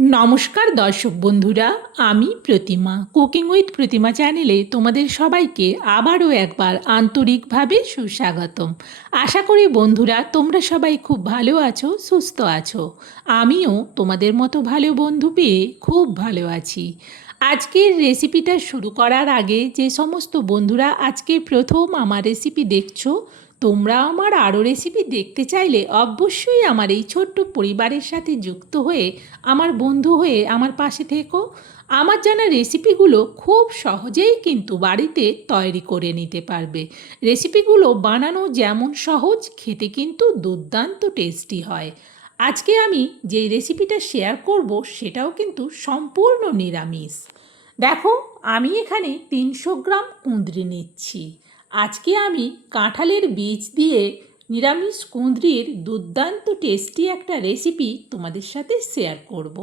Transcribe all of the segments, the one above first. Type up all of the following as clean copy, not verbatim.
নমস্কার দর্শক বন্ধুরা, আমি প্রতিমা কুকিং উইথ প্রতিমা চ্যানেলে তোমাদের সবাইকে আবারও একবার আন্তরিকভাবে সুস্বাগতম। আশা করি বন্ধুরা তোমরা সবাই খুব ভালো আছো, সুস্থ আছো। আমিও তোমাদের মতো ভালো বন্ধু পেয়ে খুব ভালো আছি। আজকের রেসিপিটা শুরু করার আগে যে সমস্ত বন্ধুরা আজকে প্রথম আমার রেসিপি দেখছো, তোমরা আমার আরও রেসিপি দেখতে চাইলে অবশ্যই আমার এই ছোট্ট পরিবারের সাথে যুক্ত হয়ে আমার বন্ধু হয়ে আমার পাশে থেকো। আমার জানা রেসিপিগুলো খুব সহজেই কিন্তু বাড়িতে তৈরি করে নিতে পারবে। রেসিপিগুলো বানানো যেমন সহজ, খেতে কিন্তু দুর্দান্ত টেস্টি হয়। আজকে আমি যেই রেসিপিটা শেয়ার করব সেটাও কিন্তু সম্পূর্ণ নিরামিষ। দেখো, আমি এখানে 300 গ্রাম কুঁদরি নিচ্ছি। আজকে আমি কাঁঠালের বীজ দিয়ে নিরামিষ কুঁদরির দুর্দান্ত টেস্টি একটা রেসিপি তোমাদের সাথে শেয়ার করব।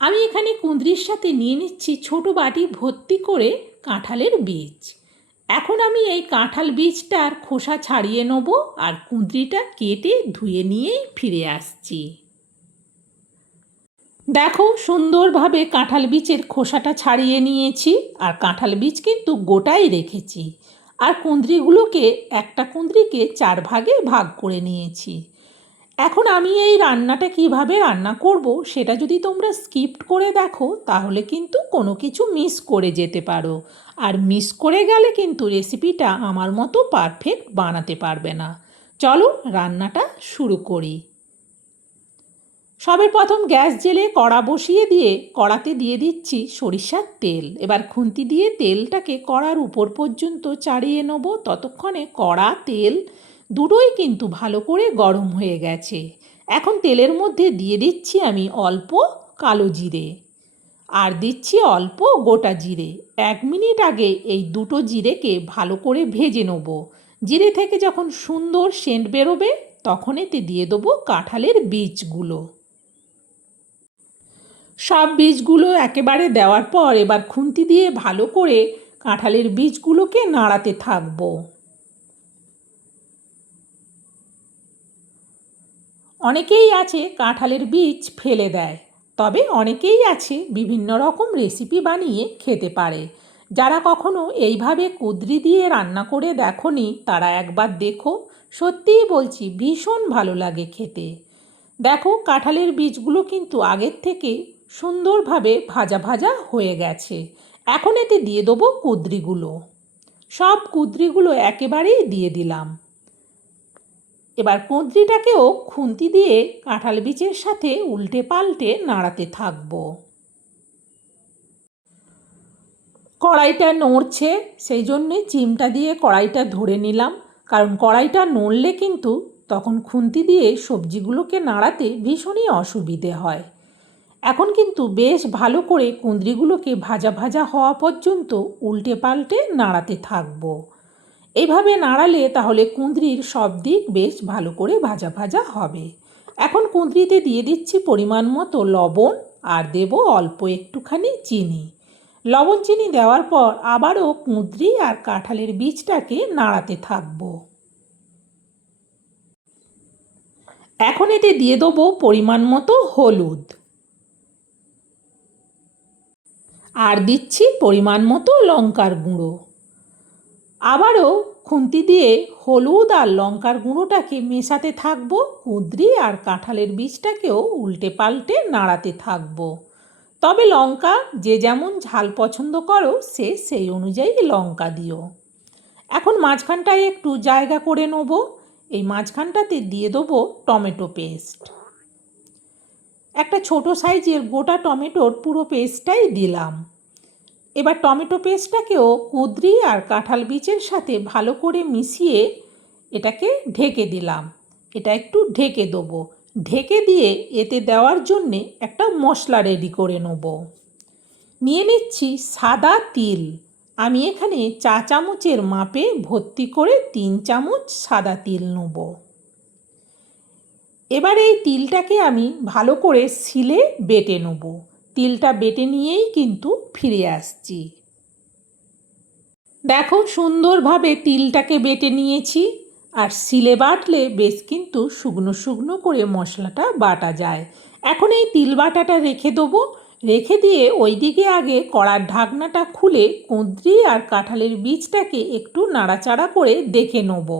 আমি এখানে কুঁদরির সাথে নিয়ে নিচ্ছি ছোট বাটি ভর্তি করে কাঁঠালের বীজ। এখন আমি এই কাঁঠাল বীজটার খোসা ছাড়িয়ে নেব আর কুঁদরিটা কেটে ধুয়ে নিয়েই ফিরে আসছি। দেখো, সুন্দরভাবে কাঁঠাল বীজের খোসাটা ছাড়িয়ে নিয়েছি আর কাঁঠাল বীজ কিন্তু গোটাই রেখেছি। আর কুঁদরিগুলোকে একটা কুঁদরিকে 4 ভাগে ভাগ করে নিয়েছি। এখন আমি এই রান্নাটা কিভাবে রান্না করব সেটা যদি তোমরা স্কিপ্ট করে দেখো তাহলে কিন্তু কোনো কিছু মিস করে যেতে পারো। আর মিস করে গেলে কিন্তু রেসিপিটা আমার মতো পারফেক্ট বানাতে পারবে না। চলো রান্নাটা শুরু করি। সবে প্রথম গ্যাস জেলে কড়া বসিয়ে দিয়ে কড়াতে দিয়ে দিচ্ছি সরিষার তেল। এবার খুন্তি দিয়ে তেলটাকে কড়ার উপর পর্যন্ত চাড়িয়ে নেব। ততক্ষণে কড়া তেল দুটোই কিন্তু ভালো করে গরম হয়ে গেছে। এখন তেলের মধ্যে দিয়ে দিচ্ছি আমি অল্প কালো জিরে আর দিচ্ছি অল্প গোটা জিরে। 1 মিনিট আগে এই দুটো জিরেকে ভালো করে ভেজে নেব। জিরে থেকে যখন সুন্দর সেন্ট বেরোবে তখন এতে দিয়ে দেবো কাঁঠালের বীজগুলো। সব বীজগুলো একেবারে দেওয়ার পর এবার খুন্তি দিয়ে ভালো করে কাঁঠালের বীজগুলোকে নাড়াতে থাকবো। অনেকেই আছে কাঁঠালের বীজ ফেলে দেয়, তবে অনেকেই আছে বিভিন্ন রকম রেসিপি বানিয়ে খেতে পারে। যারা কখনো এইভাবে কুঁদরি দিয়ে রান্না করে দেখোনি তারা একবার দেখো, সত্যিই বলছি ভীষণ ভালো লাগে খেতে। দেখো, কাঁঠালের বীজগুলো কিন্তু আগের থেকে সুন্দরভাবে ভাজা ভাজা হয়ে গেছে। এখন এতে দিয়ে দেবো কুঁদরিগুলো। সব কুঁদরিগুলো একেবারেই দিয়ে দিলাম। এবার কুঁদরিটাকেও খুন্তি দিয়ে কাঁঠাল বীজের সাথে উল্টে পাল্টে নাড়াতে থাকবো। কড়াইটা নড়ছে, সেই জন্যে চিমটা দিয়ে কড়াইটা ধরে নিলাম, কারণ কড়াইটা নড়লে কিন্তু তখন খুন্তি দিয়ে সবজিগুলোকে নাড়াতে ভীষণই অসুবিধে হয়। এখন কিন্তু বেশ ভালো করে কুঁদরিগুলোকে ভাজা ভাজা হওয়া পর্যন্ত উল্টে পাল্টে নাড়াতে থাকবো। এইভাবে নাড়ালে তাহলে কুঁদরির সব দিক বেশ ভালো করে ভাজা ভাজা হবে। এখন কুঁদরিতে দিয়ে দিচ্ছি পরিমাণ মতো লবণ আর দেব অল্প একটুখানি চিনি। লবণ চিনি দেওয়ার পর আবারও কুঁদরি আর কাঁঠালের বীজটাকে নাড়াতে থাকবো। এখন এতে দিয়ে দেবো পরিমাণ মতো হলুদ আর দিচ্ছি পরিমাণ মতো লঙ্কার গুঁড়ো। আবারও খুন্তি দিয়ে হলুদ আর লঙ্কার গুঁড়োটাকে মেশাতে থাকবো। কুঁদরি আর কাঁঠালের বীজটাকেও উল্টে পাল্টে নাড়াতে থাকবো। তবে লঙ্কা যে যেমন ঝাল পছন্দ করো সে সেই অনুযায়ী লঙ্কা দিও। এখন মাঝখানটায় একটু জায়গা করে নেব। এই মাঝখানটাতে দিয়ে দেবো টমেটো পেস্ট। একটা ছোট সাইজের গোটা টমেটোর পুরো পেস্টটাই দিলাম। এবার টমেটো পেস্টটাকেও কুঁদরি আর কাঁঠাল বীজের সাথে ভালো করে মিশিয়ে এটাকে ঢেকে দিলাম। এটা একটু ঢেকে দেবো। ঢেকে দিয়ে এতে দেওয়ার জন্যে একটা মশলা রেডি করে নেব। নিয়ে নিচ্ছি সাদা তিল। আমি এখানে চা চামচের মাপে ভর্তি করে 3 চামচ সাদা তিল নেব। এবার এই তিলটাকে আমি ভালো করে শিলে বেটে নেব। তিলটা বেটে নিয়েই কিন্তু ফিরে আসছি। দেখো, সুন্দরভাবে তিলটাকে বেটে নিয়েছি। আর শিলে বাটলে বেশ কিন্তু শুকনো শুকনো করে মশলাটা বাটা যায়। এখন এই তিল বাটাটা রেখে দেবো। রেখে দিয়ে ওইদিকে আগে কড়ার ঢাকনাটা খুলে কুঁদরি আর কাঁঠালের বীজটাকে একটু নাড়াচাড়া করে দেখে নেব।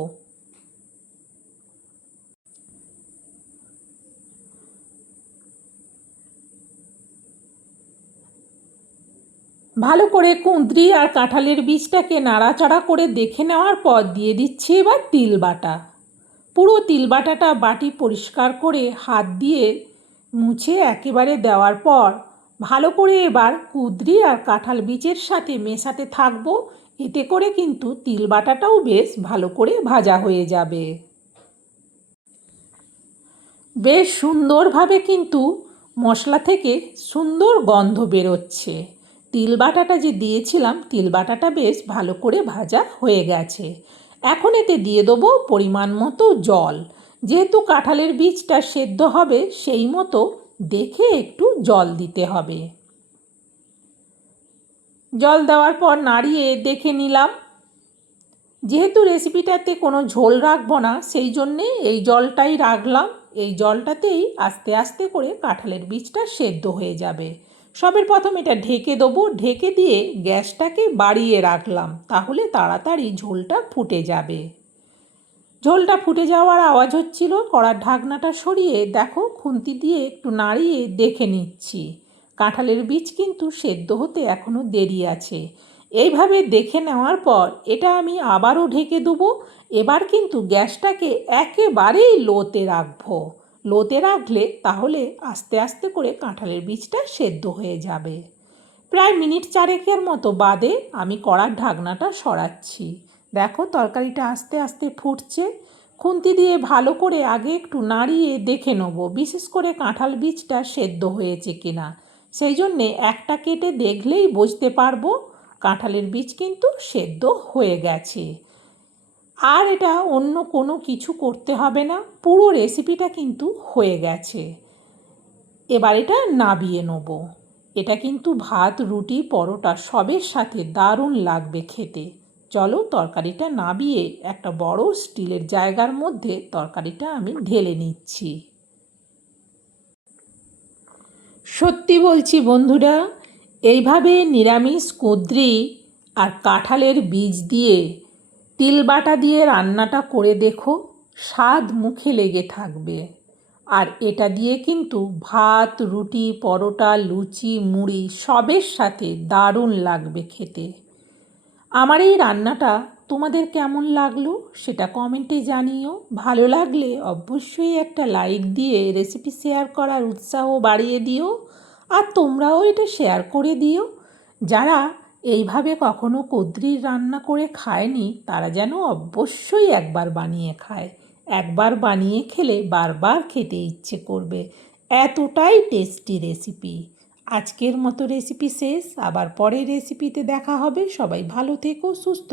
ভালো করে কুঁদরি আর কাঁঠালের বীজটাকে নাড়াচাড়া করে দেখে নেওয়ার পর দিয়ে দিচ্ছি এবার তিল বাটা। পুরো তিল বাটাটা বাটি পরিষ্কার করে হাত দিয়ে মুছে একেবারে দেওয়ার পর ভালো করে এবার কুঁদরি আর কাঁঠাল বীজের সাথে মেশাতে থাকবো। এতে করে কিন্তু তিল বাটাটাও বেশ ভালো করে ভাজা হয়ে যাবে। বেশ সুন্দরভাবে কিন্তু মশলা থেকে সুন্দর গন্ধ বেরোচ্ছে। তিল বাটাটা যে দিয়েছিলাম, তিল বাটাটা বেশ ভালো করে ভাজা হয়ে গেছে। এখন এতে দিয়ে দেবো পরিমাণ মতো জল। যেহেতু কাঁঠালের বীজটা সেদ্ধ হবে, সেই মতো দেখে একটু জল দিতে হবে। জল দেওয়ার পর নাড়িয়ে দেখে নিলাম। যেহেতু রেসিপিটাতে কোনো ঝোল রাখবো না, সেই জন্যে এই জলটাই রাখলাম। এই জলটাতেই আস্তে আস্তে করে কাঁঠালের বীজটা সেদ্ধ হয়ে যাবে। সবের প্রথম এটা ঢেকে দেবো। ঢেকে দিয়ে গ্যাসটাকে বাড়িয়ে রাখলাম, তাহলে তাড়াতাড়ি ঝোলটা ফুটে যাবে। ঝোলটা ফুটে যাওয়ার আওয়াজ হচ্ছিল। কড়ার ঢাকনাটা সরিয়ে দেখো খুন্তি দিয়ে একটু নাড়িয়ে দেখে নিচ্ছি। কাঁঠালের বীজ কিন্তু সেদ্ধ হতে এখনও দেরি আছে। এইভাবে দেখে নেওয়ার পর এটা আমি আবারও ঢেকে দেবো। এবার কিন্তু গ্যাসটাকে একেবারেই লোতে রাখবো। লোতে রাখলে তাহলে আস্তে আস্তে করে কাঁঠালের বীজটা সেদ্ধ হয়ে যাবে। প্রায় মিনিট চারেকের মতো বাদে আমি কড়ার ঢাকনাটা সরাচ্ছি। দেখো তরকারিটা আস্তে আস্তে ফুটছে। খুন্তি দিয়ে ভালো করে আগে একটু নাড়িয়ে দেখে নেবো, বিশেষ করে কাঁঠাল বীজটা সেদ্ধ হয়েছে কিনা। সেই জন্যে একটা কেটে দেখলেই বুঝতে পারবো কাঁঠালের বীজ কিন্তু সেদ্ধ হয়ে গেছে। আর এটা অন্য কোনো কিছু করতে হবে না, পুরো রেসিপিটা কিন্তু হয়ে গেছে। এবার এটা নাবিয়ে নেব। এটা কিন্তু ভাত, রুটি, পরোটা সবের সাথে দারুণ লাগবে খেতে। চলো তরকারিটা নাবিয়ে একটা বড় স্টিলের জায়গার মধ্যে তরকারিটা আমি ঢেলে নিচ্ছি। সত্যি বলছি বন্ধুরা, এইভাবে নিরামিষ কুঁদরি আর কাঁঠালের বীজ দিয়ে তিল বাটা দিয়ে রান্নাটা করে দেখো, স্বাদ মুখে লেগে থাকবে। আর এটা দিয়ে কিন্তু ভাত, রুটি, পরোটা, লুচি, মুড়ি সবের সাথে দারুণ লাগবে খেতে। আমার এই রান্নাটা তোমাদের কেমন লাগলো সেটা কমেন্টে জানিও। ভালো লাগলে অবশ্যই একটা লাইক দিয়ে রেসিপি শেয়ার করার উৎসাহ বাড়িয়ে দিও। আর তোমরাও এটা শেয়ার করে দিও। যারা এইভাবে কখনো কুঁদরির রান্না করে খায়নি, তারা যেন অবশ্যই একবার বানিয়ে খায়। একবার বানিয়ে খেলে বারবার খেতে ইচ্ছে করবে, এতটাই টেস্টি রেসিপি। আজকের মতো রেসিপি শেষ। আবার পরের রেসিপিতে দেখা হবে। সবাই ভালো থেকো, সুস্থ